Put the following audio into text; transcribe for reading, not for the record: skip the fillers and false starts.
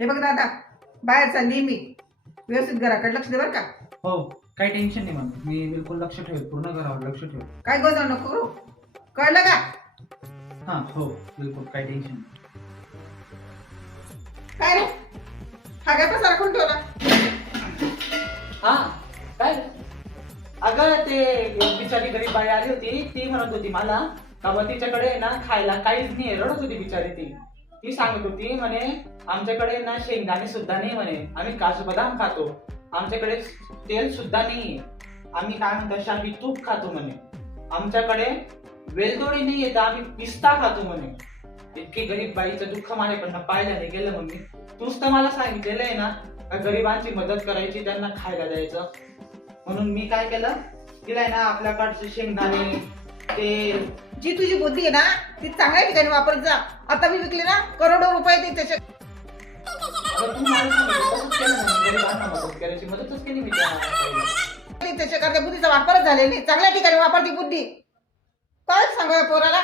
हे बघ दादा, बाहेर चालली मी, व्यवस्थित घराकडे लक्ष दे बरं का. हो, काही टेन्शन नाही मॅम, मी बिलकुल लक्ष ठेवेल, पूर्ण घरावर लक्ष ठेवेल. काय गोंधळ नको करू, कळलं का? हां हो, बिलकुल काही टेन्शन नाही. काय रे, हा काय पसारा कोण ठेवला? हा काय रे? अगं ते बिचारी गरीब बाई आली होती, ती म्हणत होती मला का बा तिच्याकडे ना खायला काहीच नाही, रडत होती बिचारी. ती सांगत होती म्हणे आमच्याकडे ना शेंगदाणे सुद्धा नाही म्हणे, आम्ही काजू बदाम खातो, आमच्याकडे तेल सुद्धा नाहीये, आम्ही काय म्हणतो शाही तूप खातो म्हणे, आमच्याकडे वेलदोडी नाही येत, आम्ही पिस्ता खातो म्हणे. इतकी गरीब बाईचं दुःख माझ्याकडनं पाहिलं नाही गेलं. मम्मी तूच तर मला सांगितलेलं आहे ना का गरिबांची मदत करायची, त्यांना खायला द्यायचं. म्हणून मी काय केलं, तिला आहे ना आपल्याकडचे शेंगदाणे तेल, जी तुझी बुद्धी आहे ना ती चांगल्या ठिकाणी वापरत जा. आता मी विकले ना करोडो रुपये ते त्याच्या अगं तू मला सांगितलं तसंच केलं ना, गरिबांना मदत करायची, मदतच केली मी त्यांना. त्याच्या बुद्धीचा वापरच झालेला नाही. चांगल्या ठिकाणी वापर ती बुद्धी. काय सांगा पोराला.